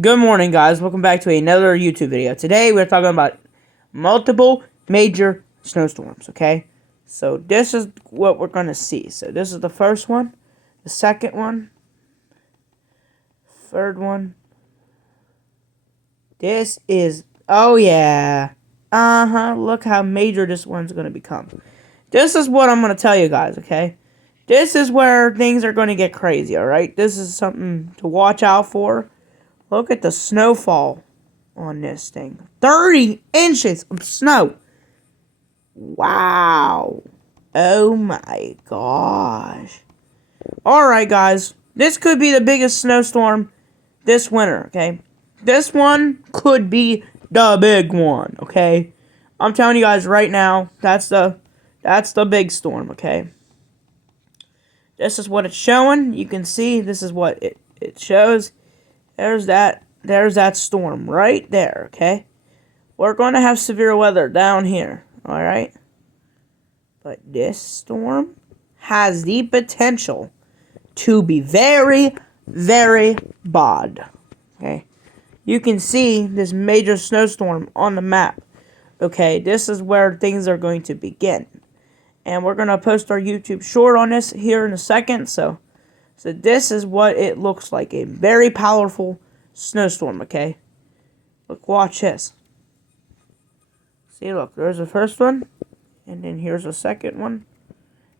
Good morning, guys. Welcome back to another YouTube video. Today, we're talking about multiple major snowstorms, okay? So, this is what we're going to see. So, this is the first one, the second one, third one. This is, oh yeah. Look how major this one's going to become. This is what I'm going to tell you guys, okay? This is where things are going to get crazy, alright? This is something to watch out for. Look at the snowfall on this thing. 30 inches of snow. Wow. Oh my gosh. Alright, guys. This could be the biggest snowstorm this winter, okay? This one could be the big one, okay? I'm telling you guys right now, that's the big storm, okay? This is what it's showing. You can see this is what it shows. There's that storm right there, okay? We're going to have severe weather down here, alright? But this storm has the potential to be very, very bad, okay? You can see this major snowstorm on the map, okay? This is where things are going to begin. And we're going to post our YouTube short on this here in a second, so this is what it looks like, a very powerful snowstorm, okay? Look, watch this. See, look, there's the first one, and then here's the second one,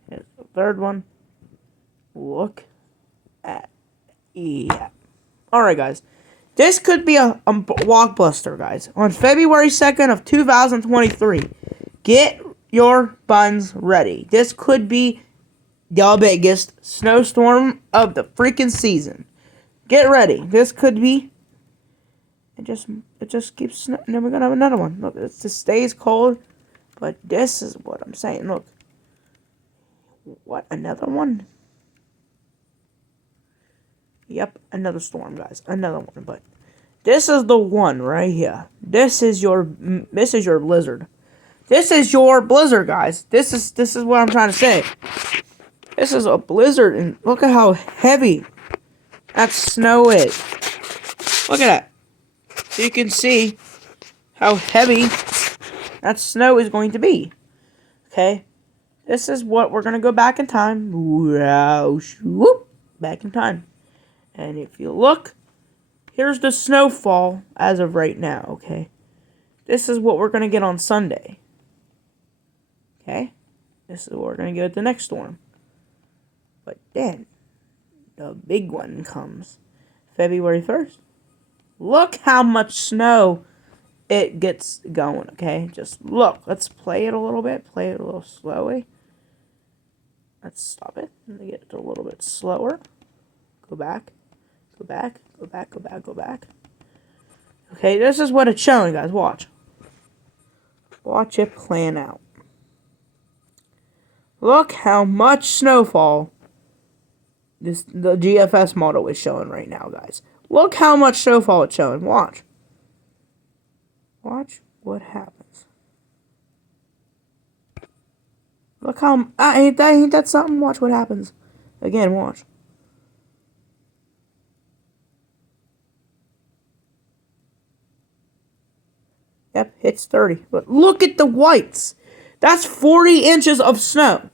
here's the third one. Look at, yeah. Alright, guys. This could be a blockbuster, guys. On February 2nd of 2023, get your buns ready. This could be the biggest snowstorm of the freaking season. Get ready. This could be. It just keeps snowing. And then we're gonna have another one. Look, it just stays cold. But this is what I'm saying. Look. What? Another one? Yep, another storm, guys. Another one. But this is the one right here. This is your blizzard. This is your blizzard, guys. This is what I'm trying to say. This is a blizzard, and look at how heavy that snow is. Look at that. So you can see how heavy that snow is going to be. Okay? This is what we're going to go back in time. Whoop, back in time. And if you look, here's the snowfall as of right now. Okay? This is what we're going to get on Sunday. Okay? This is what we're going to get at the next storm. But then, the big one comes February 1st. Look how much snow it gets going, okay? Just look. Let's play it a little bit. Play it a little slowly. Let's stop it and get it a little bit slower. Go back. Go back. Go back. Go back. Go back. Okay, this is what it's showing, guys. Watch. Watch it plan out. Look how much snowfall the GFS model is showing right now, guys. Look how much snowfall it's showing. Watch. Watch what happens. Look how... ain't that something? Watch what happens. Again, watch. Yep, hits 30. But look at the whites. That's 40 inches of snow.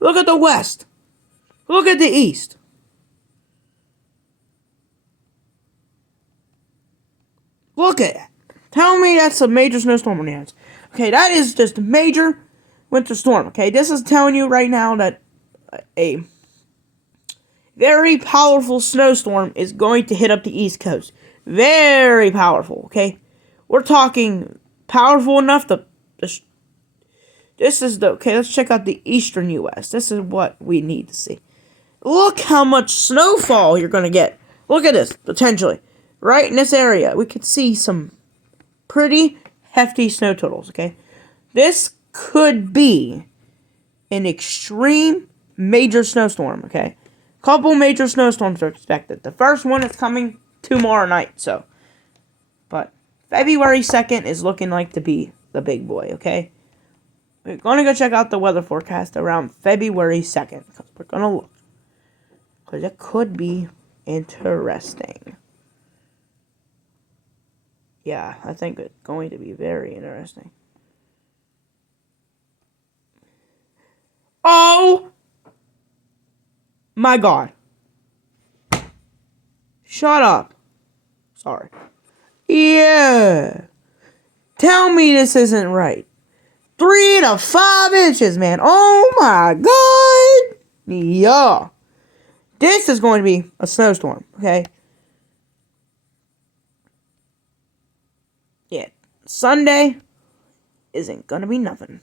Look at the west. Look at the east. Look at that. Tell me that's a major snowstorm on the hands. Okay, that is just a major winter storm. Okay, this is telling you right now that a very powerful snowstorm is going to hit up the East Coast. Very powerful, okay? We're talking powerful enough to... This is the... Okay, let's check out the eastern U.S. This is what we need to see. Look how much snowfall you're going to get. Look at this, potentially. Right in this area, we could see some pretty hefty snow totals, okay? This could be an extreme major snowstorm, okay? Couple major snowstorms are expected. The first one is coming tomorrow night, so. But February 2nd is looking like to be the big boy, okay? We're going to go check out the weather forecast around February 2nd. Because we're going to look. Because it could be interesting. Yeah, I think it's going to be very interesting. Oh my god. Shut up. Sorry. Yeah. Tell me this isn't right. 3 to 5 inches, man. Oh my god. Yeah. This is going to be a snowstorm, okay? Yeah. Sunday isn't gonna be nothing.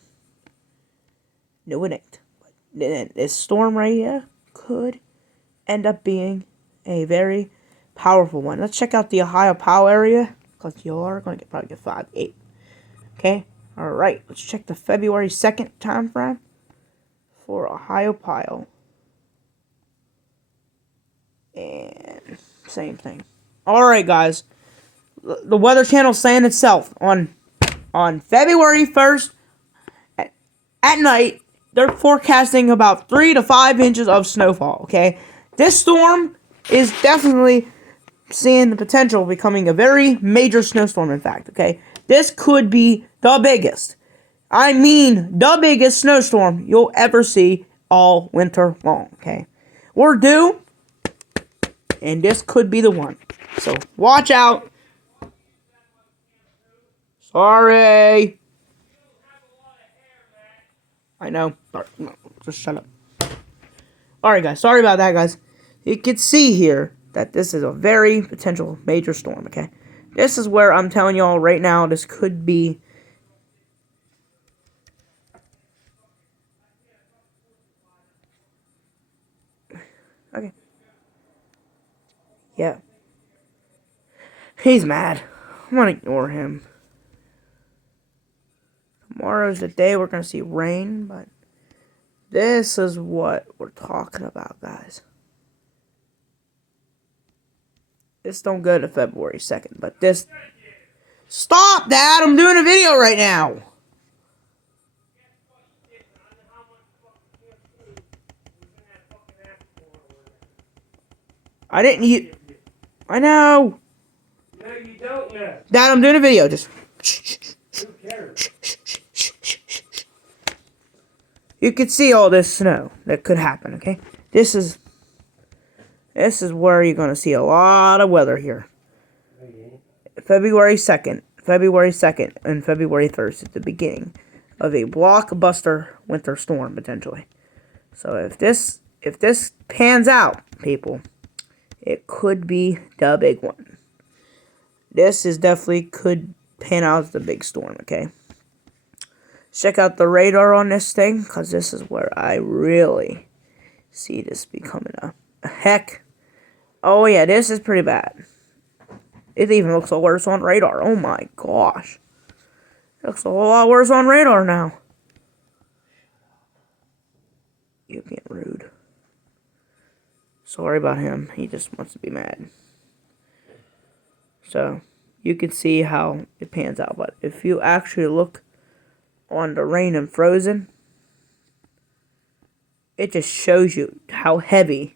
No, it ain't. But this storm right here could end up being a very powerful one. Let's check out the Ohio Powell area, because you are going to probably get 5, 8. Okay? Alright, let's check the February 2nd time frame for Ohio Powell. And same thing. Alright, guys. The Weather Channel saying itself on February 1st at night, they're forecasting about 3 to 5 inches of snowfall, okay? This storm is definitely seeing the potential of becoming a very major snowstorm, in fact, okay? This could be the biggest. I mean, the biggest snowstorm you'll ever see all winter long, okay? We're due, and this could be the one. So, watch out. Sorry. I know. No, just shut up. Alright, guys. Sorry about that, guys. You can see here that this is a very potential major storm, okay? This is where I'm telling y'all right now, this could be... Okay. Yeah. He's mad. I'm gonna ignore him. Tomorrow's the day we're gonna see rain, but... this is what we're talking about, guys. This don't go to February 2nd, but this... Stop, Dad! I'm doing a video right now! I didn't eat... I know! No, you don't know. Dad, I'm doing a video, just... Who cares? You can see all this snow that could happen, okay? This is where you're going to see a lot of weather here. February 2nd, and February 1st at the beginning of a blockbuster winter storm, potentially. So if this pans out, people, it could be the big one. This is definitely could pan out as the big storm, okay? Check out the radar on this thing, because this is where I really see this becoming a heck. Oh yeah, this is pretty bad. It even looks a lot worse on radar. Oh my gosh. It looks a whole lot worse on radar now. You being rude. Sorry about him. He just wants to be mad. So, you can see how it pans out. But if you actually look on the rain and frozen, it just shows you how heavy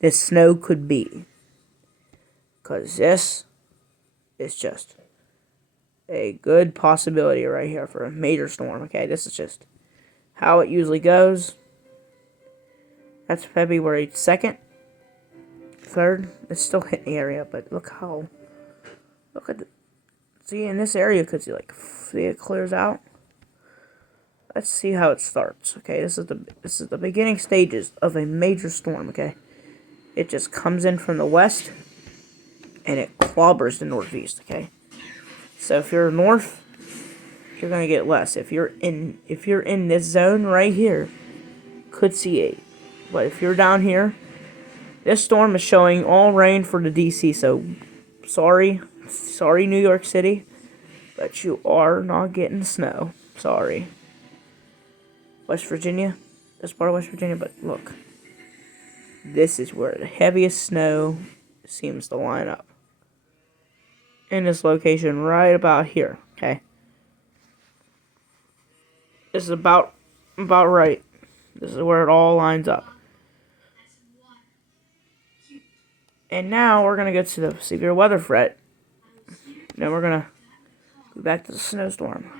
this snow could be. Because this is just a good possibility right here for a major storm, okay? This is just how it usually goes. That's February 2nd, 3rd. It's still hitting the area, but look at the, see, in this area, could see, like, see it clears out. Let's see how it starts, okay? This is the beginning stages of a major storm, okay? It just comes in from the west, and it clobbers the northeast, okay? So if you're north, you're gonna get less. If you're in this zone right here, could see 8. But if you're down here, this storm is showing all rain for the DC. So sorry, New York City, but you are not getting snow. Sorry, West Virginia, this part of West Virginia. But look, this is where the heaviest snow seems to line up. In this location right about here, okay? This is about right. This is where it all lines up. And now we're going to get to the severe weather threat. Then we're going to Back to the snowstorm.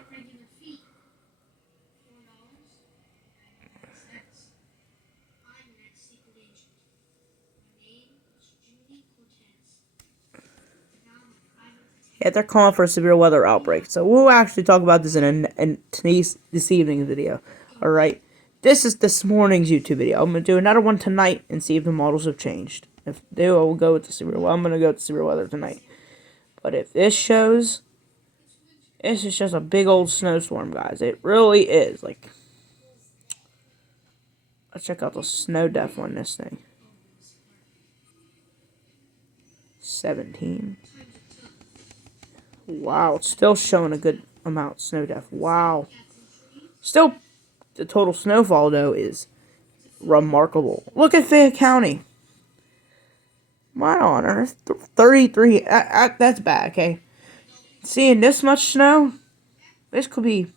Yeah, they're calling for a severe weather outbreak. So we'll actually talk about this in this evening's video. Alright. This is this morning's YouTube video. I'm going to do another one tonight and see if the models have changed. If they do, I will go with the severe weather. I'm going to go with the severe weather tonight. But if this shows, this is just a big old snowstorm, guys. It really is. Like, let's check out the snow depth on this thing. 17. Wow, it's still showing a good amount of snow depth. Wow. Still, the total snowfall, though, is remarkable. Look at Fayette County. What on earth? 33. That's bad, okay? Seeing this much snow, this could be